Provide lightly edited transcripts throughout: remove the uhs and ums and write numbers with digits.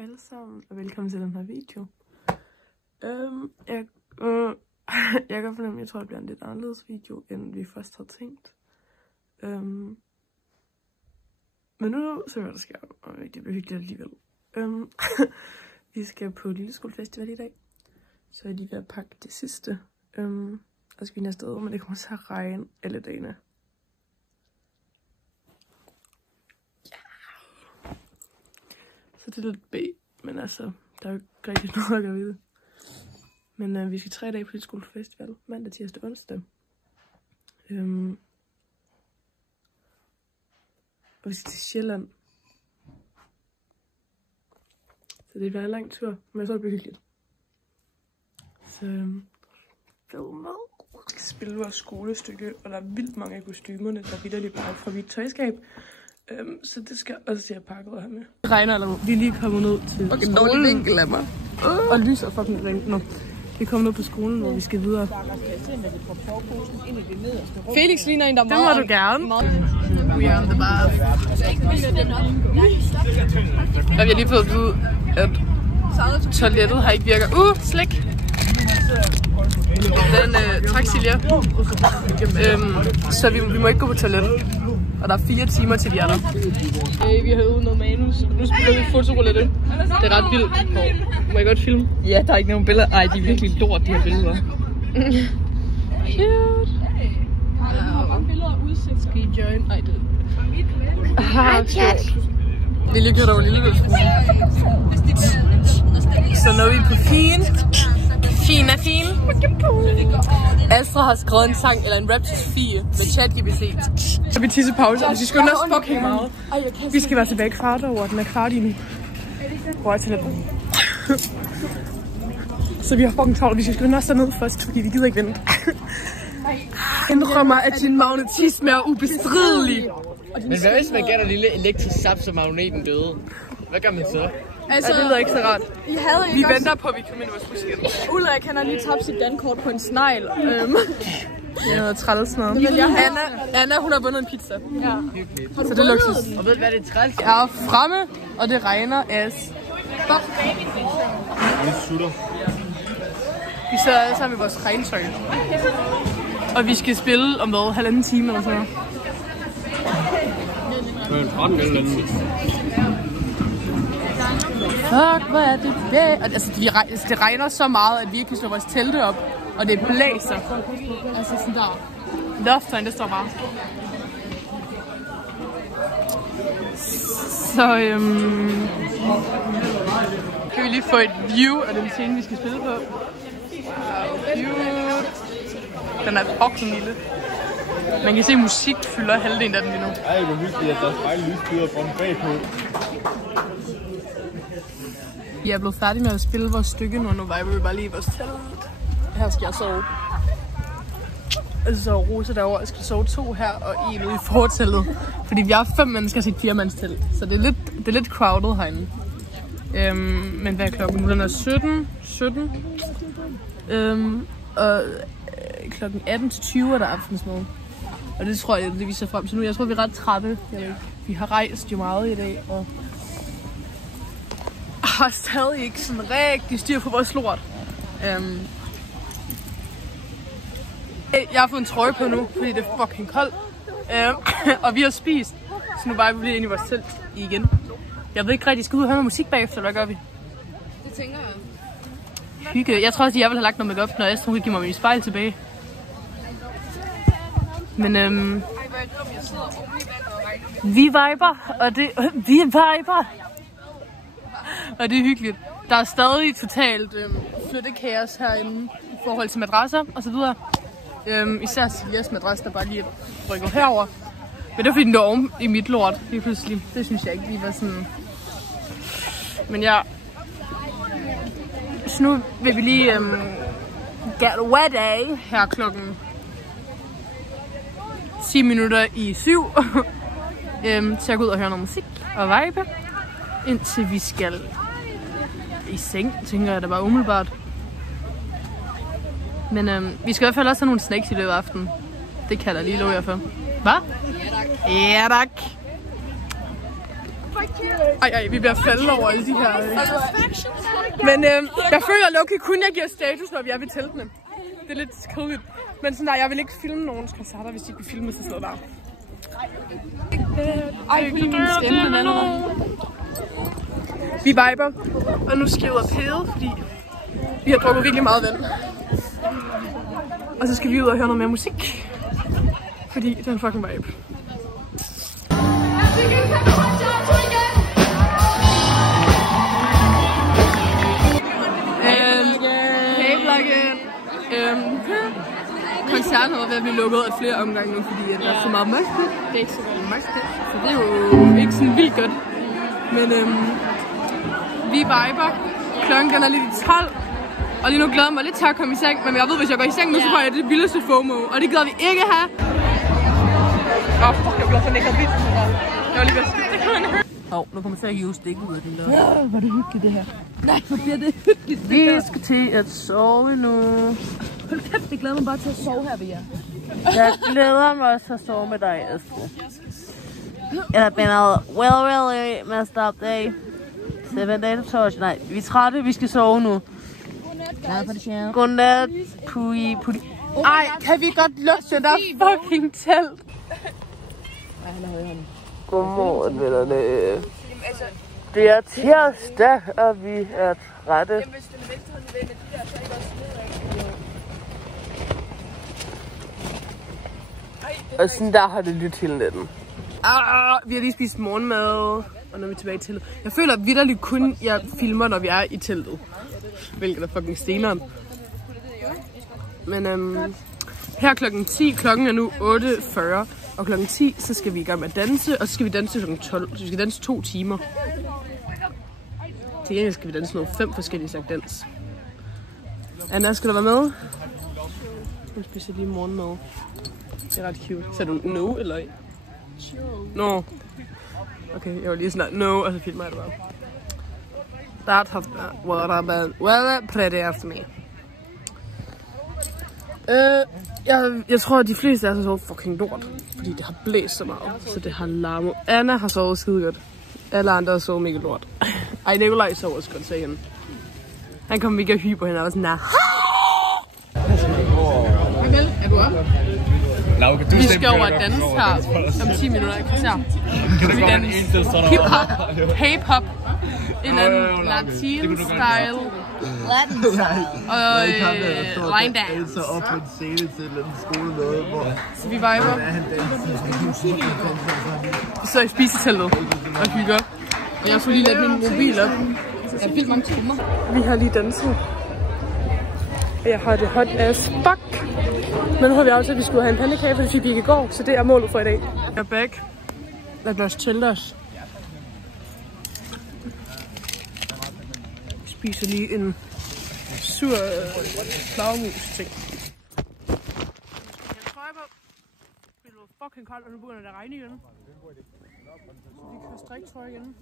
Hej alle sammen, og velkommen til den her video. Jeg kan fornemme, at jeg tror, det bliver en lidt anderledes video, end vi først havde tænkt. Men nu så hvad der sker, og det bliver hyggeligt alligevel. Vi skal på Lilleskolefestival i dag, så er de ved at pakke det sidste. Og skal vi afsted, men det kommer til at regne alle dagene. Så det er lidt B, men altså, der er jo ikke rigtig noget at gøre ved det. Men vi skal 3 dage på Lilleskolefestival, mandag, tirsdag, onsdag. Og vi skal til Sjælland. Så det bliver en lang tur, men jeg tror, det bliver hyggeligt. Så følg med. Vi skal spille vores skolestykke, og der er vildt mange af kostymerne, der vitterligt bare fra mit tøjskab. Så det skal også se at pakke her med. Det regner eller vi er lige kommet ned til skolen. Dårlig vinkel af mig. Og lyser fucking rent nu. Vi er kommet ned på skolen, hvor vi skal videre. Felix ligner en, der er meget... Det må du gerne. We are on the bus. Og vi har lige fået at vide, at toilettet her ikke virker. Slik! Tak Silja. Så vi må ikke gå på toilettet. Og der er 4 timer til de er der. Vi har øvet noget manus, og nu spiller vi fotoroulette. Det er ret vildt. Må jeg godt filme? Ja, der er ikke nogen billeder. Ej, de er virkelig lort, de her billeder. Cute. Skal I join? Ej, det er lille gjort over Lillebæltsbroen. Så når vi er på fin. Fin er fin. Astrid har skrevet en sang eller en rap til Sofie med ChatGPT. Så vi tissepause, og vi skal skynder os fucking meget. Vi skal være tilbage i kvart over, den er kvart i nu. Hvor er toilettet? Så vi har fucking travlt, vi skal skynde os derned først, fordi vi gider ikke vente. Indrømmer, at din magnetisme er ubestridelig. Men hvad hvis man gætter lille elektrisk sap, så magneten døde? Hvad gør man så? Altså, det lyder ikke så rart. Vi venter på, at vi kommer ind i vores musikket. Ulrik, han har lige tabt sit dankort på en snegl. Det er noget træls noget. Anna, hun har vundet en pizza. Ja. Så det er luksus. Og ved du hvad det er træls? Jeg er fremme, og det regner as. Fuck. Vi sidder alle sammen i vores regntøj. Og vi skal spille om hvad? 1,5 time eller sådan noget. Fuck, hvor er det fedt. Altså, det regner så meget, at vi ikke kan slå vores telte op. Og det blæser. Altså sådan der. Loftegn, det står bare. Så kan vi lige få et view af den scene, vi skal spille på. Wow, den er fucking lille. Man kan se, at musik fylder halvdelen af den lige nu. Ej, hvor hyggeligt, at der er spejllyskydere fra den bagpå. Vi er blevet færdige med at spille vores stykke nu, og nu viber vi bare lige i vores telt. Her skal jeg sove. Altså så Rosa derovre, jeg skal sove 2 her og 1 ude i forteltet. Fordi vi er 5 mennesker til et 4-mandstelt, så det er lidt crowded herinde. Men hvad er klokken nu? Den er 17. Og klokken 18-20 er der aftensmad. Og det tror jeg, det viser frem til nu. Jeg tror, vi er ret trætte. Vi har rejst jo meget i dag, og har stadig ikke sådan rigtig styr på vores lort. Jeg har fået en trøje på nu, fordi det er fucking koldt. Og vi har spist, så nu bare vi bliver inde i vores telt igen. Jeg ved ikke rigtig, skal ud og høre noget musik bagefter, hvad gør vi? Det tænker jeg. Hygge. Jeg tror også, at jeg vil have lagt noget makeup, når Astrid kan give mig min spejl tilbage. Men vi viber, og det og det er hyggeligt. Der er stadig totalt flyttekaos herinde i forhold til madrasser og så videre. Især Siljas madras, der bare lige rykker herover. Men det er fordi den lå oven i mit lort lige pludselig. Det synes jeg ikke lige var sådan. Men ja. Så nu vil vi lige get ready her klokken 10 minutter i 7 til at gå ud og høre noget musik og vibe, indtil vi skal i seng, tænker jeg da bare umiddelbart. Men vi skal i hvert fald også have nogle snacks i løbet af aftenen. Det kan jeg lige love jer for. Hvad? Ja tak. Ja tak. Ej, vi bliver faldet over alle de her. Men jeg føler Loki kun jeg giver status, når vi er ved teltene. Det er lidt kedeligt. Men sådan der, jeg vil ikke filme nogens koncerter, hvis de ikke vil filme sådan noget der. Ej, fordi min stemme den allerede. Vi viber, og nu skriver Pede, fordi vi har drukket virkelig meget vand. Og så skal vi ud og høre noget mere musik, fordi det er en fucking vibe. Hey Vloggen! Koncerten har været ved at blive lukket af flere omgange nu, fordi der er så meget mørkt. Det er ikke så godt. Så det er jo ikke sådan vildt godt. Men vi viber. Klokken er lidt i 12. Og lige nu glæder jeg mig lidt til at komme i seng. Men jeg ved, hvis jeg går i seng nu, så får jeg det vildeste FOMO. Og det gider vi ikke have. Fuck, jeg bliver så lækkert vildt. Jeg var lige ved at skide. Nu kommer jeg til at hive stikket ud af den der. Ja, hvor er det hyggeligt det her. Nej, hvor bliver det hyggeligt. Vi skal til at sove nu. Hold kæft, jeg glæder mig bare til at sove her ved jer. Jeg glæder mig også til at sove med dig, Astrid. It has been a really messed up day. 7 days of torture. Nej, vi er trætte, vi skal sove nu. Godnat, pui. Ej, kan vi godt lukke den der fucking telt? Godmorgen, vennerne. Det er tirsdag, og vi er trætte. Og sådan der har det lyttet hele natten. Vi har lige spist morgenmad, og nu er vi tilbage i teltet. Jeg føler vitterligt kun, jeg filmer, når vi er i teltet. Hvilket er fucking steneren. Men her klokken 10, klokken er nu 8:40. Og klokken 10, så skal vi i gang med at danse, og så skal vi danse klokken 12. Så vi skal danse 2 timer. Til gengæld skal vi danse noget 5 forskellige slags dans. Anna, skal du være med? Nu spiser lige morgenmad. Det er ret cute. Så er du no, eller ej? No. Okay, jeg var lige sådan no, og så filmer jeg det bare. That has been well pretty after me. Jeg tror, at de fleste af os har sovet fucking lort, fordi det har blæst så meget, så det har larmet. Anna har sovet skide godt. Alle andre har sovet mega lort. Ej, Nikolaj sover også godt, sagde han. Han kom mega hyper hen og var sådan der. Er du op? Vi skal over at danse her om 10 minutter i kvarter. Vi danser hip-hop, K-pop, en anden latin-style. Og line dance. Så op på en scene til en skole noget, hvor så vi viber. Så jeg spiser teltet og hygger. Og jeg skulle lige lade min mobil op. Jeg har vildt mange timer. Vi har lige danset. Og jeg har det hot as fuck. Men nu har vi aftalt, at vi skulle have en pandekage, for det fik vi ikke i går. Så det er målet for i dag. Jeg er back. Lad os chille os. Vi spiser lige en sur flagermus ting. Jeg trøjer på. Det er fucking koldt, og nu begynder det at regne igen. Så vi kan strikke trøje igen.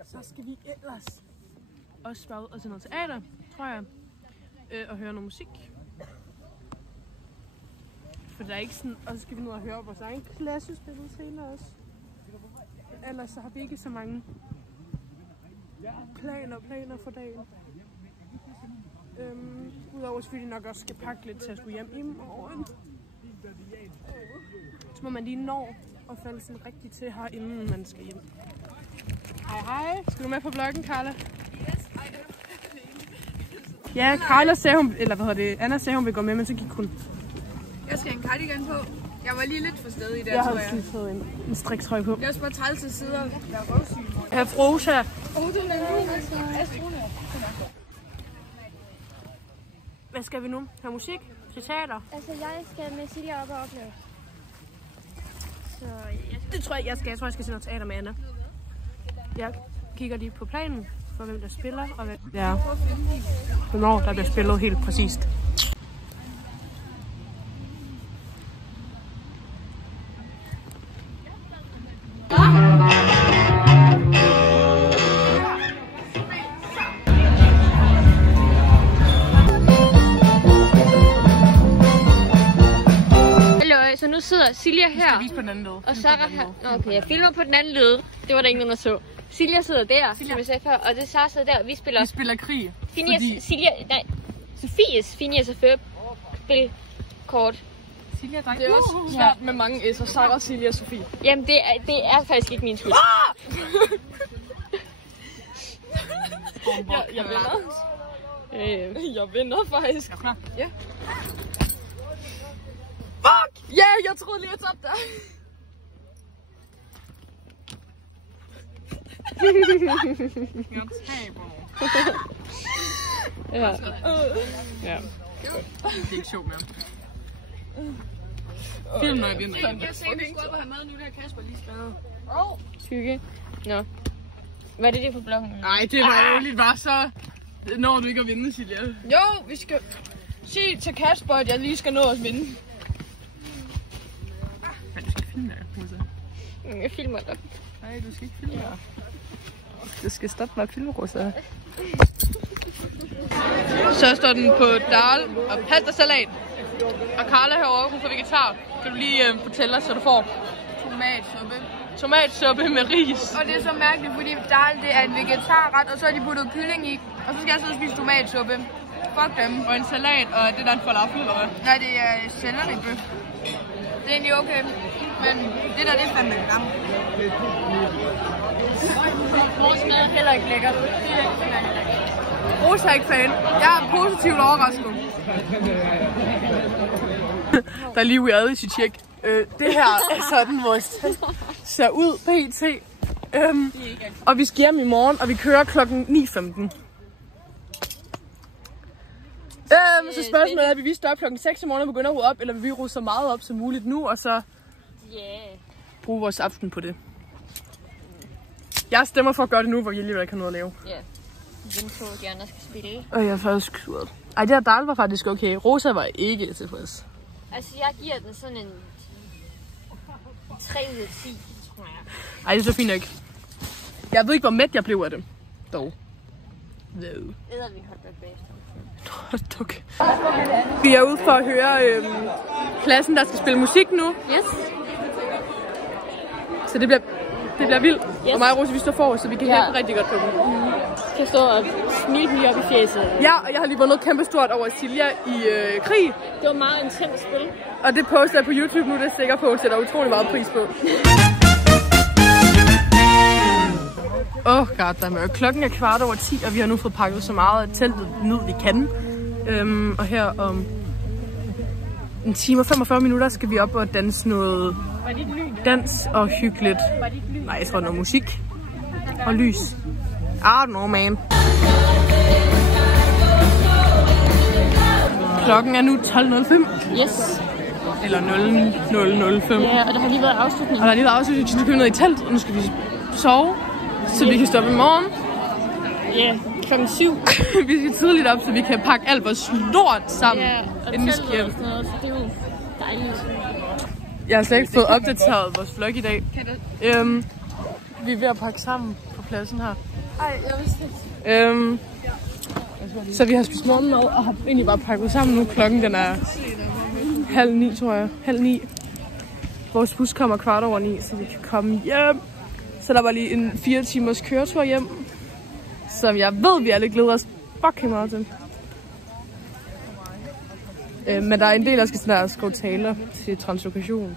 Og så skal vi ellers også bare ud og se noget teater, tror jeg. Og høre noget musik. For der er ikke sådan, og så skal vi nu og høre vores egen klassespillet senere også. Ellers så har vi ikke så mange planer for dagen. Udover selvfølgelig nok også skal pakke lidt til at skulle hjem i morgen. Så må man lige nå at falde sådan rigtigt til her, inden man skal hjem. Hej. Skal du med på vloggen, Carla? Ja, Carla sagde hun, eller hvad hedder det, Anna sagde hun ville gå med, men så gik hun. Jeg skal have en cardigan på. Jeg var lige lidt for stedig der, jeg tror jeg. Jeg har lige fået en striktrøje på. Jeg har også bare træls til sider. Jeg er røvsyg. Afrosa. Det er nu. Hvad skal vi nu? Have musik? Til teater? Altså, jeg skal med Silja op og opleve. Så det tror jeg skal. Jeg tror, jeg skal se noget teater med Anna. Jeg kigger lige på planen for, hvem der spiller, og hvornår der bliver spillet helt præcist. Silja her. Vise på den anden led. Og Sarah her. Nå, okay, jeg filmer på den anden led. Det var der ingen, der så. Silja sidder der, som jeg sagde før, og det Sarah sidder der. Vi spiller krig. Sofies Phineas og Ferb spilkort. Silja, det er også svært med mange S'er. Sarah, Silja og Sofie. Jamen, det er faktisk ikke min skyld. Jeg vinder. Jeg vinder faktisk. Ja. Fuck! Ja, jeg troede lige, jeg tabte der. Jeg taber. Ja. Det er ikke sjovt mere. Film, når jeg vinder. Jeg ser, at vi skulle have mad nu, der Kasper lige skrevet. Hygge. Nå. Hvad er det for blokken? Nej, det var ærgerligt bare så... Når du ikke at vinde, Silja. Jo, vi skal sige til Kasper, at jeg lige skal nå at vinde. Men du skal filme dig, Rosa. Jeg filmer dig. Nej, du skal ikke filme dig. Det skal stoppe med at filme, Rosa. Så står den på dal og pastasalat. Og Carla herovre, hun får vegetar. Kan du lige fortælle os, hvad du får? Tomatsuppe. Tomatsuppe med ris. Og det er så mærkeligt, fordi dal det er en vegetarret, og så har de puttet kylling i. Og så skal jeg sidde og spise tomatsuppe. Fuck dem. Og en salat, og det der er en falafel, eller hvad? Nej, det er selleribøf. Det er egentlig okay, men det der, det er fandme gram. Vores mad er heller ikke lækkert. Rosa er ikke fan. Jeg er positivt overrasket. Der er lige reality-check. Det her er sådan, vores test ser ud pt. Og vi skal hjem i morgen, og vi kører klokken 9:15. Så spørgsmålet er, at vi står op klokken 6 i morgen og begynder at rydde op, eller vil vi rydde så meget op som muligt nu, og så bruge vores aften på det. Jeg stemmer for at gøre det nu, hvor vi alligevel ikke har noget at lave. Ja. Den to gerne skal spille. Og jeg er faktisk suret. Ej, det her dal var faktisk okay. Rosa var ikke tilfreds. Altså, jeg giver den sådan en 3 ud af 10, tror jeg. Ej, det er så fint ikke. Jeg ved ikke, hvor mæt jeg blev af det. Dog. No. Æder vi hotdog bagefter. Hotdog. Vi er ude for at høre klassen, der skal spille musik nu. Yes. Så det bliver vildt. Yes. Og mig og Rosa, vi står forrest, så vi kan hjælpe rigtig godt på dem. Kan stå og smile lige op i fjeset. Ja, og jeg har lige vundet kæmpe stort over Silja i krig. Det var meget intens spil. Og det poster jeg på YouTube nu, det er sikker på, at sætter utrolig meget pris på. Goddammit. Klokken er 10:15, og vi har nu fået pakket så meget af teltet ned, vi kan. Og her om en time og 45 minutter skal vi op og danse noget dans og hyggeligt. Nej, jeg tror noget musik og lys. I don't know, man. Klokken er nu 12:05. Yes. Eller 00:05. Ja, og der har lige været afslutning. Og der er lige været afslutning, så vi skal ned i telt, og nu skal vi sove, så vi kan stoppe i morgen. Ja, klokken 7. Vi skal tidligt op, så vi kan pakke alt vores lort sammen, ja, inden vi skal hjem. Og sådan noget, så det er jo dejligt. Jeg har slet ikke fået opdateret vores vlog i dag. Vi er ved at pakke sammen på pladsen her. Ej, jeg vidste ikke. Så vi har spist morgenmad og har egentlig bare pakket sammen nu. Klokken den er 8:30, tror jeg. 8:30. Vores bus kommer 9:15, så vi kan komme hjem. Så der var lige en 4 timers køretur hjem, som jeg ved, vi alle glæder os fucking meget til. Men der er en del, der skal snart skrive taler til translokation.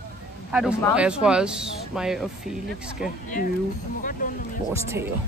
Har du meget? Og jeg tror også, mig og Felix skal øve vores taler.